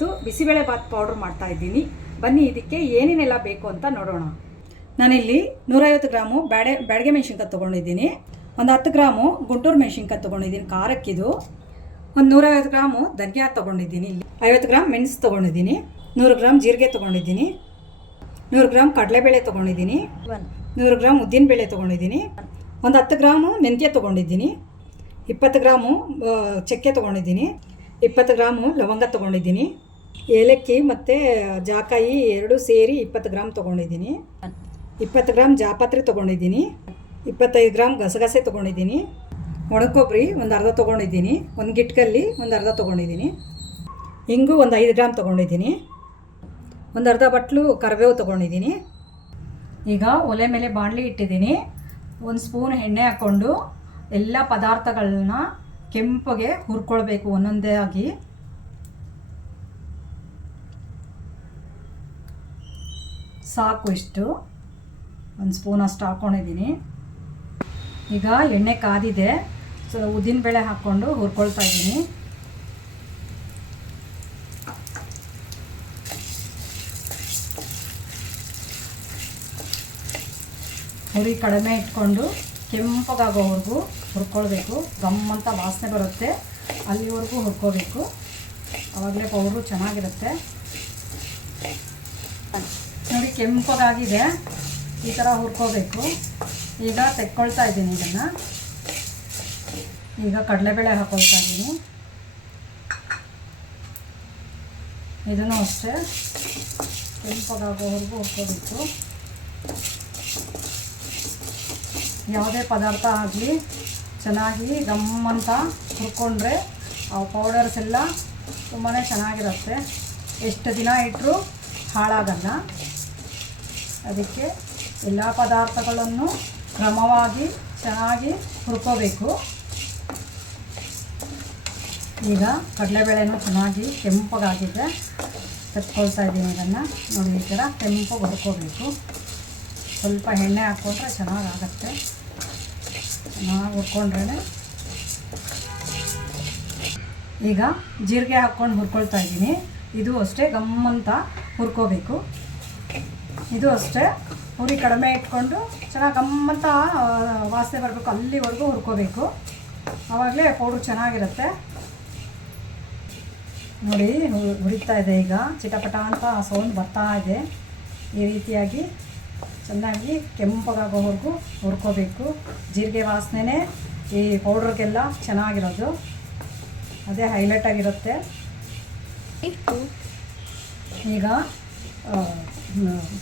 ಇವತ್ತು ಬಿಸಿಬೇಳೆ ಬಾತ್ ಪೌಡ್ರ್ ಮಾಡ್ತಾ ಇದ್ದೀನಿ. ಬನ್ನಿ, ಇದಕ್ಕೆ ಏನೇನೆಲ್ಲ ಬೇಕು ಅಂತ ನೋಡೋಣ. ನಾನಿಲ್ಲಿ ನೂರೈವತ್ತು ಗ್ರಾಮು ಬ್ಯಾಡೆ, ಬ್ಯಾಡಗೆ ಮೆಣಸಿನ್ಕಾಯಿ ತೊಗೊಂಡಿದ್ದೀನಿ. ಒಂದು ಹತ್ತು ಗ್ರಾಮು ಗುಂಟೂರು ಮೆಣಸಿನ್ಕಾಯಿ ತೊಗೊಂಡಿದ್ದೀನಿ, ಖಾರಕ್ಕಿದು. ಒಂದು ನೂರೈವತ್ತು ಗ್ರಾಮು ಧನಿಯಾ ತೊಗೊಂಡಿದ್ದೀನಿ ಇಲ್ಲಿ. ಐವತ್ತು ಗ್ರಾಮ್ ಮೆಣಸು ತೊಗೊಂಡಿದ್ದೀನಿ. ನೂರು ಗ್ರಾಮ್ ಜೀರಿಗೆ ತೊಗೊಂಡಿದ್ದೀನಿ. ನೂರು ಗ್ರಾಮ್ ಕಡಲೆಬೇಳೆ ತೊಗೊಂಡಿದ್ದೀನಿ. ನೂರು ಗ್ರಾಮ್ ಉದ್ದಿನಬೇಳೆ ತೊಗೊಂಡಿದ್ದೀನಿ. ಒಂದು ಹತ್ತು ಗ್ರಾಮು ಮೆಂತ್ಯ ತೊಗೊಂಡಿದ್ದೀನಿ. ಇಪ್ಪತ್ತು ಗ್ರಾಮು ಚಕ್ಕೆ ತೊಗೊಂಡಿದ್ದೀನಿ. ಇಪ್ಪತ್ತು ಗ್ರಾಮು ಲವಂಗ ತೊಗೊಂಡಿದ್ದೀನಿ. ಏಲಕ್ಕಿ ಮತ್ತು ಜಾಕಾಯಿ ಎರಡು ಸೇರಿ ಇಪ್ಪತ್ತು ಗ್ರಾಮ್ ತೊಗೊಂಡಿದ್ದೀನಿ. ಇಪ್ಪತ್ತು ಗ್ರಾಮ್ ಜಾಪತ್ರೆ ತೊಗೊಂಡಿದ್ದೀನಿ. ಇಪ್ಪತ್ತೈದು ಗ್ರಾಮ್ ಗಸಗಸೆ ತೊಗೊಂಡಿದ್ದೀನಿ. ಒಣಕೊಬ್ಬರಿ ಒಂದು ಅರ್ಧ ತೊಗೊಂಡಿದ್ದೀನಿ. ಒಂದು ಗಿಟ್ಕಲ್ಲಿ ಒಂದು ಅರ್ಧ ತೊಗೊಂಡಿದ್ದೀನಿ. ಹಿಂಗು ಒಂದು ಐದು ಗ್ರಾಮ್ ತೊಗೊಂಡಿದ್ದೀನಿ. ಒಂದು ಅರ್ಧ ಬಟ್ಲು ಕರಿಬೇವು ತೊಗೊಂಡಿದ್ದೀನಿ. ಈಗ ಒಲೆ ಮೇಲೆ ಬಾಣಲಿ ಇಟ್ಟಿದ್ದೀನಿ. ಒಂದು ಸ್ಪೂನ್ ಎಣ್ಣೆ ಹಾಕ್ಕೊಂಡು ಎಲ್ಲ ಪದಾರ್ಥಗಳನ್ನ ಕೆಂಪಗೆ ಹುರ್ಕೊಳ್ಬೇಕು ಒಂದೊಂದೇ ಆಗಿ. ಸಾಕು ಇಷ್ಟು. ಒಂದು ಸ್ಪೂನ್ ಅಷ್ಟು ಹಾಕ್ಕೊಂಡಿದ್ದೀನಿ ಈಗ ಎಣ್ಣೆ ಕಾದಿದೆ. ಸೊ ಉದ್ದಿನಬೇಳೆ ಹಾಕ್ಕೊಂಡು ಹುರ್ಕೊಳ್ತಾ ಇದ್ದೀನಿ. ಹುರಿ ಕಡಿಮೆ ಇಟ್ಕೊಂಡು ಕೆಂಪಗಾಗೋವರೆಗೂ ಹುರ್ಕೊಳ್ಬೇಕು. ಅಂತ ವಾಸನೆ ಬರುತ್ತೆ. ಅಲ್ಲಿವರೆಗೂ ಹುರ್ಕೋಬೇಕು. ಆವಾಗಲೇ ಪೌಡ್ರು ಚೆನ್ನಾಗಿರುತ್ತೆ. ಕೆಂಪಗಾಗಿದೆ ಈ ಥರ ಹುರ್ಕೋಬೇಕು. ಈಗ ತೆಕ್ಕೊಳ್ತಾ ಇದ್ದೀನಿ ಇದನ್ನು. ಈಗ ಕಡಲೆಬೇಳೆ ಹಾಕೊಳ್ತಾ ಇದ್ದೀನಿ. ಇದನ್ನು ಅಷ್ಟೇ ಕೆಂಪಗಾಗೋವರೆಗೂ ಹುರ್ಕೋಬೇಕು. ಯಾವುದೇ ಪದಾರ್ಥ ಆಗಲಿ, ಚೆನ್ನಾಗಿ ಗಮ್ಮಂತ ಹುರ್ಕೊಂಡ್ರೆ ಆ ಪೌಡರ್ಸ್ ಎಲ್ಲ ತುಂಬಾ ಚೆನ್ನಾಗಿರುತ್ತೆ. ಎಷ್ಟು ದಿನ ಇಟ್ಟರೂ ಹಾಳಾಗಲ್ಲ. ಅದಕ್ಕೆ ಎಲ್ಲ ಪದಾರ್ಥಗಳನ್ನು ಕ್ರಮವಾಗಿ ಚೆನ್ನಾಗಿ ಹುರ್ಕೋಬೇಕು. ಈಗ ಕಡಲೆಬೇಳೆನೂ ಚೆನ್ನಾಗಿ ಕೆಂಪಗಾಗಿದೆ. ತಟ್ಕೊಳ್ತಾ ಇದ್ದೀನಿ ಇದನ್ನು. ನೋಡಿ, ಈ ಥರ ಕೆಂಪಗೆ ಹುರ್ಕೋಬೇಕು. ಸ್ವಲ್ಪ ಎಣ್ಣೆ ಹಾಕ್ಕೊಂಡ್ರೆ ಚೆನ್ನಾಗಾಗತ್ತೆ. ಚೆನ್ನಾಗಿ ಹುರ್ಕೊಂಡ್ರೆ ಈಗ ಜೀರಿಗೆ ಹಾಕ್ಕೊಂಡು ಹುರ್ಕೊಳ್ತಾ ಇದ್ದೀನಿ. ಇದು ಅಷ್ಟೇ ಗಮ್ಮಂತ ಹುರ್ಕೋಬೇಕು. ಇದು ಅಷ್ಟೇ. ಹುರಿ ಕಡಿಮೆ ಇಟ್ಕೊಂಡು ಚೆನ್ನಾಗಿ ಗಮ್ಮಂತ ವಾಸನೆ ಬರಬೇಕು, ಅಲ್ಲಿವರೆಗೂ ಹುರ್ಕೋಬೇಕು. ಆವಾಗಲೇ ಪೌಡ್ರು ಚೆನ್ನಾಗಿರುತ್ತೆ. ನೋಡಿ ಹುರಿತಾ ಇದೆ ಈಗ. ಚಿಟಪಟ ಅಂತ ಸೌಂಡ್ ಬರ್ತಾ ಇದೆ. ಈ ರೀತಿಯಾಗಿ ಚೆನ್ನಾಗಿ ಕೆಂಪಗಾಗೋವರೆಗೂ ಹುರ್ಕೋಬೇಕು. ಜೀರಿಗೆ ವಾಸನೆ ಈ ಪೌಡ್ರಿಗೆಲ್ಲ ಚೆನ್ನಾಗಿರೋದು. ಅದೇ ಹೈಲೈಟ್ ಆಗಿರುತ್ತೆ. ಈಗ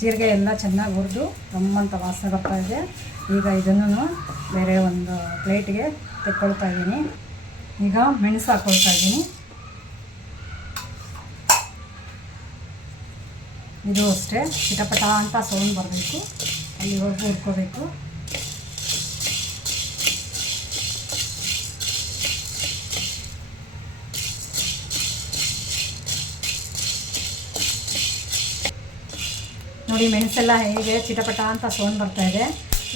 ಜೀರಿಗೆ ಎಲ್ಲ ಚೆನ್ನಾಗಿ ಹುರಿದು ತುಂಬಂತ ವಾಸನೆ ಬರ್ತಾ ಇದೆ. ಈಗ ಇದನ್ನು ಬೇರೆ ಒಂದು ಪ್ಲೇಟ್ಗೆ ತೆಕ್ಕೊಳ್ತಾ ಇದ್ದೀನಿ ಈಗ ಮೆಣಸು ಹಾಕ್ಕೊಳ್ತಾ ಇದ್ದೀನಿ ಇದು ಅಷ್ಟೇ. ಚಿಟಪಟ ಅಂತ ಸೌಂಡ್ ಬರಬೇಕು. ಅಲ್ಲಿವರೆಗೂ ಹುರ್ಕೋಬೇಕು. ನೋಡಿ ಮೆಣಸೆಲ್ಲ ಹೇಗೆ ಚಿಟಪಟ ಅಂತ ಸೌಂಡ್ ಬರ್ತಾ ಇದೆ.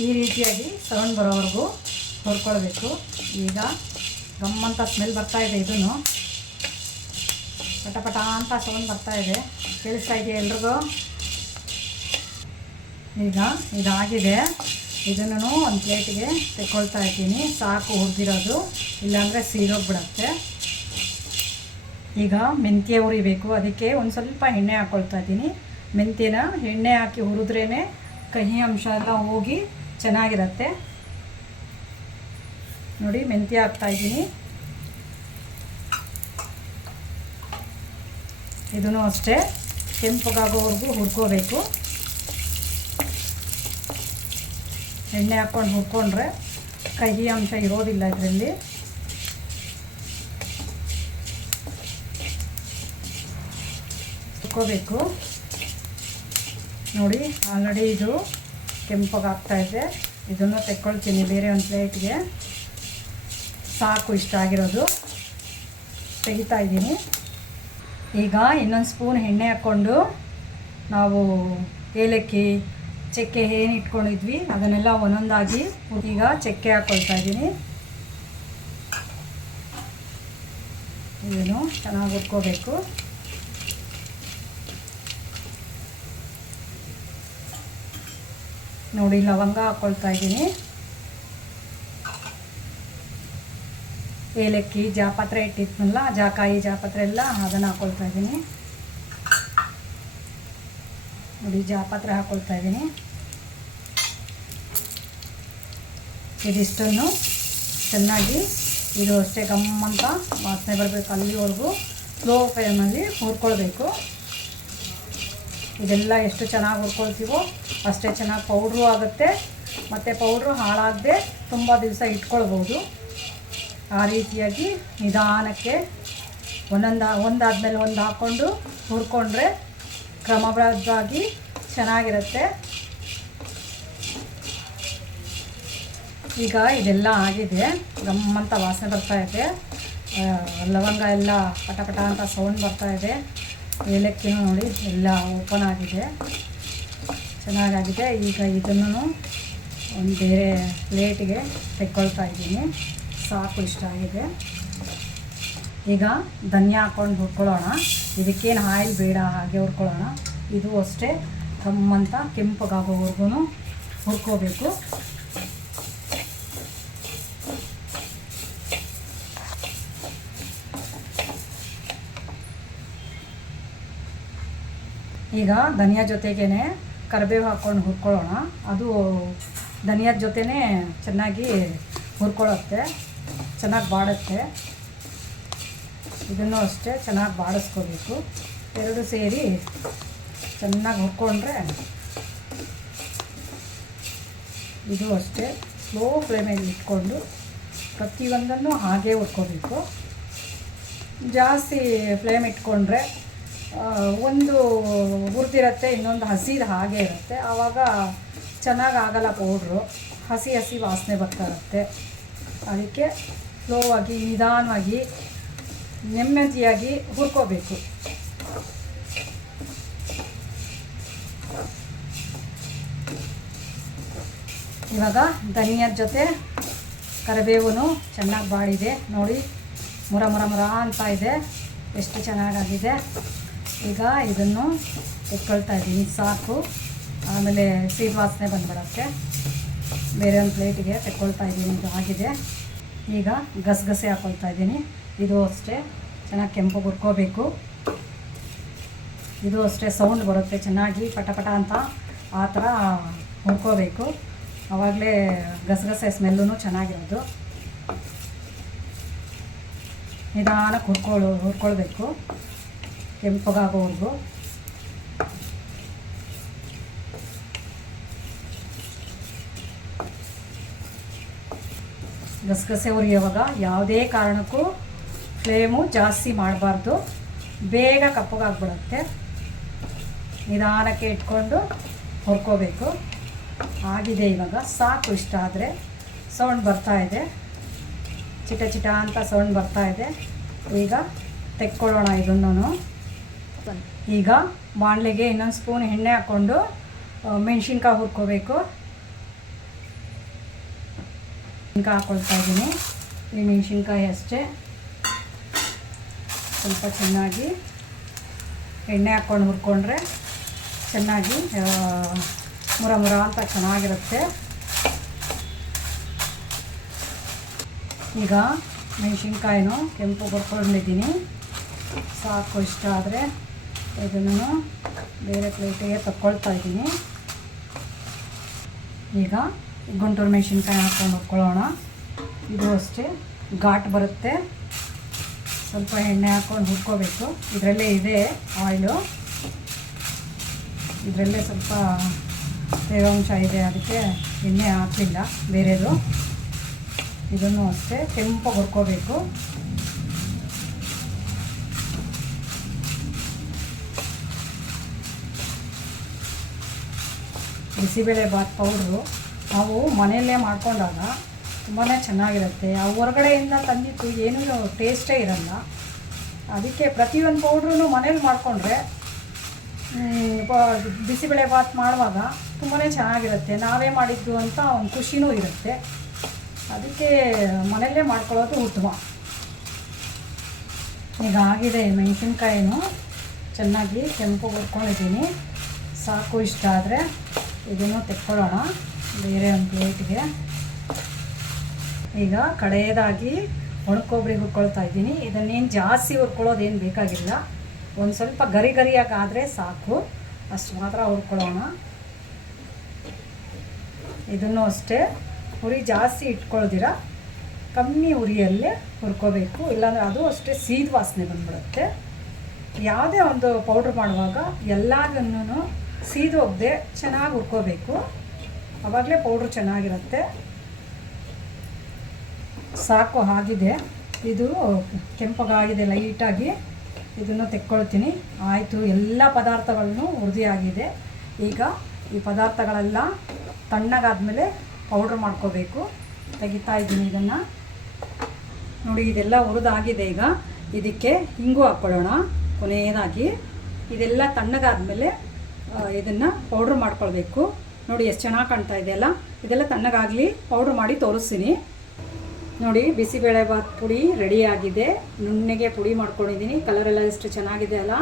ಈ ರೀತಿಯಾಗಿ ಸೌಂಡ್ ಬರೋವರೆಗೂ ಹುರ್ಕೊಳ್ಬೇಕು ಈಗ ಗಮ್ಮಂತ ಸ್ಮೆಲ್ ಬರ್ತಾ ಇದೆ ಇದನ್ನು. ಪಟಪಟ ಪಟ ಅಂತ ಸೌಂಡ್ ಬರ್ತಾ ಇದೆ. ಕೇಳಿಸ್ತಾ ಇದೆಯಾ ಎಲ್ರಿಗೂ? ಈಗ ಇದಾಗಿದೆ. ಇದನ್ನು ಒಂದು ಪ್ಲೇಟಿಗೆ ತೆಕ್ಕೊಳ್ತಾ ಇದ್ದೀನಿ. ಸಾಕು ಹುರಿದಿರೋದು. ಇಲ್ಲಾಂದರೆ ಸೀರೋಗ್ಬಿಡತ್ತೆ ಈಗ ಮೆಂತ್ಯ ಹುರಿಬೇಕು. ಅದಕ್ಕೆ ಒಂದು ಸ್ವಲ್ಪ ಎಣ್ಣೆ ಹಾಕ್ಕೊಳ್ತಾ ಇದ್ದೀನಿ. ಮೆಂತ್ಯನ ಎಣ್ಣೆ ಹಾಕಿ ಹುರಿದ್ರೇ ಕಹಿ ಅಂಶ ಎಲ್ಲ ಹೋಗಿ ಚೆನ್ನಾಗಿರತ್ತೆ. ನೋಡಿ, ಮೆಂತ್ಯ ಹಾಕ್ತಾ ಇದ್ದೀನಿ. ಇದನ್ನು ಅಷ್ಟೇ ಕೆಂಪಗಾಗೋವರೆಗೂ ಹುರ್ಕೋಬೇಕು. ಎಣ್ಣೆ ಹಾಕ್ಕೊಂಡು ಹುರ್ಕೊಂಡ್ರೆ ಕಹಿ ಅಂಶ ಇರೋದಿಲ್ಲ ಇದರಲ್ಲಿ. ಹುರ್ಕೋಬೇಕು. ನೋಡಿ, ಆಲ್ರೆಡಿ ಇದು ಕೆಂಪಗಾಗ್ತಾ ಇದೆ. ಇದನ್ನು ತೆಕ್ಕೊಳ್ತೀನಿ ಬೇರೆ ಒಂದು ಪ್ಲೇಟ್ಗೆ. ಸಾಕು, ಇಷ್ಟ ಆಗಿರೋದು. ತೆಗಿತಾ ಇದ್ದೀನಿ. ಈಗ ಇನ್ನೊಂದು ಸ್ಪೂನ್ ಎಣ್ಣೆ ಹಾಕ್ಕೊಂಡು ನಾವು ಏಲಕ್ಕಿ, ಚಕ್ಕೆ ಏನು ಇಟ್ಕೊಂಡಿದ್ವಿ, ಅದನ್ನೆಲ್ಲ ಒಂದೊಂದಾಗಿ ಈಗ ಚಕ್ಕೆ ಹಾಕ್ಕೊಳ್ತಾ ಇದ್ದೀನಿ. ಇದನ್ನು ಚೆನ್ನಾಗಿ ಹುರ್ಕೋಬೇಕು. ನೋಡಿ, ಲವಂಗ ಹಾಕ್ಕೊಳ್ತಾ ಇದ್ದೀನಿ. ಏಲಕ್ಕಿ ಜಾಪತ್ರೆ ಇಟ್ಟಿದ್ನಲ್ಲ, ಜಾಕಾಯಿ ಜಾಪತ್ರೆ ಎಲ್ಲ ಅದನ್ನು ಹಾಕ್ಕೊಳ್ತಾ ಇದ್ದೀನಿ. ನೋಡಿ, ಜಾಪತ್ರೆ ಹಾಕ್ಕೊಳ್ತಾ ಇದ್ದೀನಿ. ಇದಿಷ್ಟನ್ನು ಚೆನ್ನಾಗಿ ಇದು ಅಷ್ಟೇ ಗಮ್ ಅಂತ ವಾಸನೆ ಬರಬೇಕು ಅಲ್ಲಿವರೆಗೂ. ಸ್ಲೋ ಫ್ಲೇಮಲ್ಲಿ ಹುರ್ಕೊಳ್ಬೇಕು. ಇದೆಲ್ಲ ಎಷ್ಟು ಚೆನ್ನಾಗಿ ಹುರ್ಕೊಳ್ತೀವೋ ಅಷ್ಟೇ ಚೆನ್ನಾಗಿ ಪೌಡ್ರು ಆಗುತ್ತೆ. ಮತ್ತು ಪೌಡ್ರು ಹಾಳಾಗದೆ ತುಂಬ ದಿವಸ ಇಟ್ಕೊಳ್ಬೋದು. ಆ ರೀತಿಯಾಗಿ ನಿಧಾನಕ್ಕೆ ಒಂದೊಂದು, ಒಂದಾದಮೇಲೆ ಒಂದು ಹಾಕ್ಕೊಂಡು ಹುರ್ಕೊಂಡ್ರೆ ಕ್ರಮಬದ್ಧವಾಗಿ ಚೆನ್ನಾಗಿರುತ್ತೆ. ಈಗ ಇದೆಲ್ಲ ಆಗಿದೆ. ಗಮ್ಮಂತ ವಾಸನೆ ಬರ್ತಾ ಇದೆ. ಲವಂಗ ಎಲ್ಲ ಪಟ ಪಟ ಅಂತ ಸೌಂಡ್ ಬರ್ತಾ ಇದೆ. ಏಲಕ್ಕಿನೂ ನೋಡಿ ಎಲ್ಲ ಓಪನ್ ಆಗಿದೆ. ಚೆನ್ನಾಗಾಗಿದೆ. ಈಗ ಇದನ್ನು ಒಂದು ಬೇರೆ ಪ್ಲೇಟಿಗೆ ತೆಕ್ಕೊಳ್ತಾ ಇದ್ದೀನಿ. ಸಾಕು ಇಷ್ಟ ಆಗಿದೆ. ಈಗ ಧನಿಯಾ ಹಾಕ್ಕೊಂಡು ಹುರ್ಕೊಳ್ಳೋಣ. ಇದಕ್ಕೇನು ಆಯಿಲ್ ಬೇಡ, ಹಾಗೆ ಹುರ್ಕೊಳ್ಳೋಣ. ಇದು ಅಷ್ಟೇ ಕಮ್ಮಂತ ಕೆಂಪಗಾಗೋವರೆಗೂ ಹುರ್ಕೋಬೇಕು. ಈಗ ಧನಿಯಾ ಜೊತೆಗೇ ಕರಿಬೇವು ಹಾಕ್ಕೊಂಡು ಹುರ್ಕೊಳ್ಳೋಣ. ಅದು ಧನಿಯಾದ ಜೊತೆನೇ ಚೆನ್ನಾಗಿ ಹುರ್ಕೊಳ್ಳುತ್ತೆ. ಚೆನ್ನಾಗಿ ಬಾಡುತ್ತೆ. ಇದನ್ನು ಅಷ್ಟೇ ಚೆನ್ನಾಗಿ ಬಾಡಿಸ್ಕೋಬೇಕು. ಎರಡು ಸೇರಿ ಚೆನ್ನಾಗಿ ಹುರ್ಕೊಂಡ್ರೆ ಇದು ಅಷ್ಟೇ ಸ್ಲೋ ಫ್ಲೇಮಲ್ಲಿ ಇಟ್ಕೊಂಡು ಪ್ರತಿಯೊಂದನ್ನು ಹಾಗೆ ಹುರ್ಕೋಬೇಕು. ಜಾಸ್ತಿ ಫ್ಲೇಮ್ ಇಟ್ಕೊಂಡ್ರೆ ಒಂದು ಹುರಿದಿರತ್ತೆ, ಇನ್ನೊಂದು ಹಸಿದು ಹಾಗೆ ಇರುತ್ತೆ. ಆವಾಗ ಚೆನ್ನಾಗಿ ಆಗಲ್ಲ ಪೌಡ್ರು ಹಸಿ ಹಸಿ ವಾಸನೆ ಬರ್ತಾ ಇರುತ್ತೆ. ಅದಕ್ಕೆ ಸ್ಲೋ ಆಗಿ ನಿಧಾನವಾಗಿ, ನೆಮ್ಮದಿಯಾಗಿ ಹುರ್ಕೋಬೇಕು. ಇವಾಗ ಧನಿಯದ ಜೊತೆ ಕರಿಬೇವು ಚೆನ್ನಾಗಿ ಬಾಡಿದೆ ನೋಡಿ, ಮುರ ಮುರ ಮುರ ಅಂತ ಇದೆ. ಎಷ್ಟು ಚೆನ್ನಾಗಾಗಿದೆ. ಈಗ ಇದನ್ನು ಇಟ್ಕೊಳ್ತಾ ಇದ್ದೀನಿ. ಸಾಕು. ಆಮೇಲೆ ಸೀಟ್ ವಾಸನೆ ಬಂದ್ಬಿಡೋಕ್ಕೆ. ಬೇರೆ ಒಂದು ಪ್ಲೇಟಿಗೆ ತೆಕ್ಕೊಳ್ತಾ ಇದ್ದೀನಿ. ಇದು ಆಗಿದೆ. ಈಗ ಗಸಗಸೆ ಹಾಕ್ಕೊಳ್ತಾ ಇದ್ದೀನಿ. ಇದು ಅಷ್ಟೇ. ಚೆನ್ನಾಗಿ ಕೆಂಪು ಹುರ್ಕೋಬೇಕು. ಇದು ಅಷ್ಟೇ ಸೌಂಡ್ ಬರುತ್ತೆ. ಚೆನ್ನಾಗಿ ಪಟ ಪಟ ಅಂತ ಆ ಥರ ಹುರ್ಕೋಬೇಕು. ಆವಾಗಲೇ ಗಸಗಸೆ ಸ್ಮೆಲ್ಲೂ ಚೆನ್ನಾಗಿರೋದು. ನಿಧಾನಕ್ಕೆ ಹುರ್ಕೊಳ್ಳೋ ಹುರ್ಕೊಳ್ಬೇಕು. ಕೆಂಪಗಾಗೋವರೆಗೂ ಗಸಗಸೆ ಹುರಿಯುವಾಗ ಯಾವುದೇ ಕಾರಣಕ್ಕೂ ಫ್ಲೇಮು ಜಾಸ್ತಿ ಮಾಡಬಾರ್ದು. ಬೇಗ ಕಪ್ಪಗಾಗ್ಬಿಡುತ್ತೆ ನಿಧಾನಕ್ಕೆ ಇಟ್ಕೊಂಡು ಹುರ್ಕೋಬೇಕು. ಆಗಿದೆ ಇವಾಗ. ಸಾಕು ಇಷ್ಟ ಆದರೆ ಸೌಂಡ್ ಬರ್ತಾ ಇದೆ. ಚಿಟ ಚಿಟ ಅಂತ ಸೌಂಡ್ ಬರ್ತಾ ಇದೆ. ಈಗ ತೆಕ್ಕೊಳ್ಳೋಣ ಇದನ್ನು ಈಗ ಬಾಣಲೆಗೆ ಇನ್ನೊಂದು ಸ್ಪೂನ್ ಎಣ್ಣೆ ಹಾಕ್ಕೊಂಡು ಮೆಣಸಿನ್ಕಾಯಿ ಹುರ್ಕೋಬೇಕು. ಮೆಣಸಿನ್ಕಾಯಿ ಹಾಕ್ಕೊಳ್ತಾ ಇದ್ದೀನಿ. ಈ ಮೆಣಸಿನ್ಕಾಯಿ ಅಷ್ಟೇ. ಸ್ವಲ್ಪ ಚೆನ್ನಾಗಿ ಎಣ್ಣೆ ಹಾಕ್ಕೊಂಡು ಹುರ್ಕೊಂಡ್ರೆ ಚೆನ್ನಾಗಿ ಮುರ ಮುರ ಅಂತ ಚೆನ್ನಾಗಿರುತ್ತೆ. ಈಗ ಮೆಣಸಿನ್ಕಾಯಿನೂ ಕೆಂಪು ಹುರ್ಕೊಂಡಿದ್ದೀನಿ. ಸಾಕು ಇಷ್ಟ ಆದರೆ. ಇದನ್ನು ಬೇರೆ ಪ್ಲೇಟಿಗೆ ತಕ್ಕೊಳ್ತಾ ಇದ್ದೀನಿ. ಈಗ ಗುಂಟೂರು ಮೆಣಸಿನ್ಕಾಯಿ ಹಾಕ್ಕೊಂಡು ಹುರ್ಕೊಳ್ಳೋಣ. ಇದು ಅಷ್ಟೇ, ಘಾಟ್ ಬರುತ್ತೆ. ಸ್ವಲ್ಪ ಎಣ್ಣೆ ಹಾಕ್ಕೊಂಡು ಹುರ್ಕೋಬೇಕು. ಇದರಲ್ಲೇ ಇದೆ ಆಯಿಲು. ಇದರಲ್ಲೇ ಸ್ವಲ್ಪ ತೇವಾಂಶ ಇದೆ, ಅದಕ್ಕೆ ಎಣ್ಣೆ ಹಾಕಲಿಲ್ಲ, ಬೇರೆದು. ಇದನ್ನು ಅಷ್ಟೇ ಕೆಂಪು ಹುರ್ಕೋಬೇಕು. ಬಿಸಿಬೇಳೆ ಬಾತ್ ಪೌಡ್ರು, ನಾವು ಮನೆಯಲ್ಲೇ ಮಾಡ್ಕೊಂಡಾಗ ತುಂಬಾ ಚೆನ್ನಾಗಿರುತ್ತೆ. ಆ ಹೊರಗಡೆಯಿಂದ ತಂದಿದ್ದು ಏನೂ ಟೇಸ್ಟೇ ಇರಲ್ಲ. ಅದಕ್ಕೆ ಪ್ರತಿಯೊಂದು ಪೌಡ್ರೂ ಮನೇಲಿ ಮಾಡಿಕೊಂಡ್ರೆ ಬಿಸಿಬೇಳೆ ಬಾತ್ ಮಾಡುವಾಗ ತುಂಬಾ ಚೆನ್ನಾಗಿರುತ್ತೆ. ನಾವೇ ಮಾಡಿದ್ದು ಅಂತ ಒಂದು ಖುಷಿನೂ ಇರುತ್ತೆ. ಅದಕ್ಕೆ ಮನೆಯಲ್ಲೇ ಮಾಡ್ಕೊಳ್ಳೋದು ಉತ್ತಮ. ಈಗ ಆಗಿದೆ ಮೆಣಸಿನ್ಕಾಯಿನೂ. ಚೆನ್ನಾಗಿ ಕೆಂಪು ಹುರ್ಕೊಂಡಿದ್ದೀನಿ ಸಾಕು ಇಷ್ಟ ಆದರೆ. ಇದನ್ನು ತೆಕ್ಕೊಳ್ಳೋಣ. ಬೇರೆ ಒಂದು ಪ್ಲೇಟ್ಗೆ ಈಗ ಕಡೆಯದಾಗಿ ಒಣಕೊಬ್ಬರಿ ಹುರ್ಕೊಳ್ತಾ ಇದ್ದೀನಿ. ಇದನ್ನೇನು ಜಾಸ್ತಿ ಹುರ್ಕೊಳ್ಳೋದೇನು ಬೇಕಾಗಿಲ್ಲ. ಒಂದು ಸ್ವಲ್ಪ ಗರಿ ಗರಿಯಾಗಿ ಆದರೆ ಸಾಕು. ಅಷ್ಟು ಮಾತ್ರ ಹುರ್ಕೊಳ್ಳೋಣ. ಇದನ್ನು ಅಷ್ಟೇ ಉರಿ ಜಾಸ್ತಿ ಇಟ್ಕೊಳ್ದಿರ. ಕಮ್ಮಿ ಉರಿಯಲ್ಲೇ ಹುರ್ಕೋಬೇಕು. ಇಲ್ಲಾಂದರೆ ಅದು ಅಷ್ಟೇ ಸೀದ್ ವಾಸನೆ ಬಂದ್ಬಿಡುತ್ತೆ. ಯಾವುದೇ ಒಂದು ಪೌಡ್ರ್ ಮಾಡುವಾಗ ಎಲ್ಲದನ್ನು ಸೀದು ಹೋಗದೆ ಚೆನ್ನಾಗಿ ಹುರ್ಕೋಬೇಕು. ಆವಾಗಲೇ ಪೌಡ್ರ್ ಚೆನ್ನಾಗಿರುತ್ತೆ. ಸಾಕು, ಆಗಿದೆ. ಇದು ಕೆಂಪಗಾಗಿದೆ, ಲೈಟಾಗಿ. ಇದನ್ನು ತೆಕ್ಕೊಳ್ತೀನಿ. ಆಯಿತು, ಎಲ್ಲ ಪದಾರ್ಥಗಳನ್ನು ಹುರಿದಿ ಆಗಿದೆ ಈಗ ಈ ಪದಾರ್ಥಗಳೆಲ್ಲ ತಣ್ಣಗಾದಮೇಲೆ ಪೌಡ್ರ್ ಮಾಡ್ಕೋಬೇಕು. ತೆಗಿತಾ ಇದ್ದೀನಿ ಇದನ್ನು. ನೋಡಿ, ಇದೆಲ್ಲ ಹುರಿದಾಗಿದೆ ಈಗ. ಇದಕ್ಕೆ ಹಿಂಗು ಹಾಕ್ಕೊಳ್ಳೋಣ ಕೊನೆಯದಾಗಿ. ಇದೆಲ್ಲ ತಣ್ಣಗಾದ್ಮೇಲೆ ಇದನ್ನು ಪೌಡ್ರ್ ಮಾಡ್ಕೊಳ್ಬೇಕು. ನೋಡಿ ಎಷ್ಟು ಚೆನ್ನಾಗಿ ಕಾಣ್ತಾ ಇದೆಯಲ್ಲ ಇದೆಲ್ಲ ತಣ್ಣಗಾಗಲಿ ಪೌಡ್ರ್ ಮಾಡಿ ತೋರಿಸ್ತೀನಿ. ನೋಡಿ ಬಿಸಿಬೇಳೆಭಾತ್ ಪುಡಿ ರೆಡಿಯಾಗಿದೆ ನುಣ್ಣಗೆ ಪುಡಿ ಮಾಡ್ಕೊಂಡಿದ್ದೀನಿ. ಕಲರ್ ಎಲ್ಲ ಎಷ್ಟು ಚೆನ್ನಾಗಿದೆ ಅಲ್ಲ?